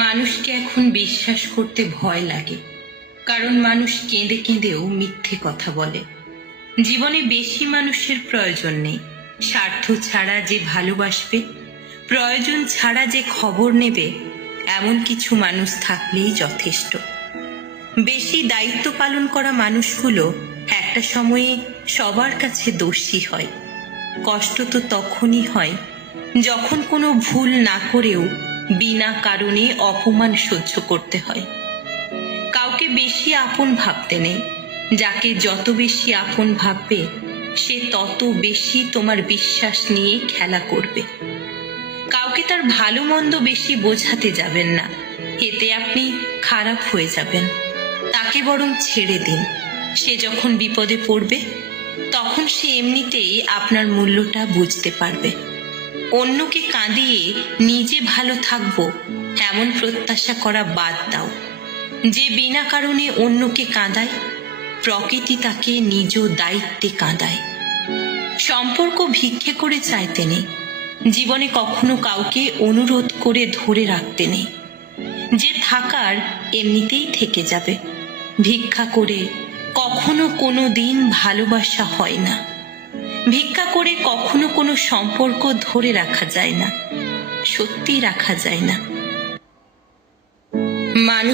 মানুষকে এখন বিশ্বাস করতে ভয় লাগে, কারণ মানুষ কেঁদে কেঁদেও মিথ্যে কথা বলে। জীবনে বেশি মানুষের প্রয়োজন নেই, স্বার্থ ছাড়া যে ভালোবাসবে, প্রয়োজন ছাড়া যে খবর নেবে, এমন কিছু মানুষ থাকলেই যথেষ্ট। বেশি দায়িত্ব পালন করা মানুষগুলো একটা সময়ে সবার কাছে দোষী হয়। কষ্ট তো তখনই হয় যখন কোনো ভুল না করেও বিনা কারণে অপমান সহ্য করতে হয়। কাউকে বেশি আপন ভাবতে নেই, যাকে যত বেশি আপন ভাববে সে তত বেশি তোমার বিশ্বাস নিয়ে খেলা করবে। কাউকে তার ভালো মন্দ বেশি বোঝাতে যাবেন না, এতে আপনি খারাপ হয়ে যাবেন। তাকে বরং ছেড়ে দিন। সে যখন বিপদে পড়বে তখন সে এমনিতেই আপনার মূল্যটা বুঝতে পারবে। অন্যকে কাঁদিয়ে নিজে ভালো থাকবো এমন প্রত্যাশা করা বাদ দাও। যে বিনা কারণে অন্যকে কাঁদায়, প্রকৃতি তাকে নিজ দায়িত্বে কাঁদায়। সম্পর্ক ভিক্ষে করে চাইতে নেই, জীবনে কখনো কাউকে অনুরোধ করে ধরে রাখতে নেই। যে থাকার এমনিতেই থেকে যাবে। ভিক্ষা করে কখনো কোনো দিন ভালোবাসা হয় না। ভিক্ষা করে কখনো কোনো সম্পর্ক ধরে রাখা যায় না, সত্যি রাখা যায় না। মানুষ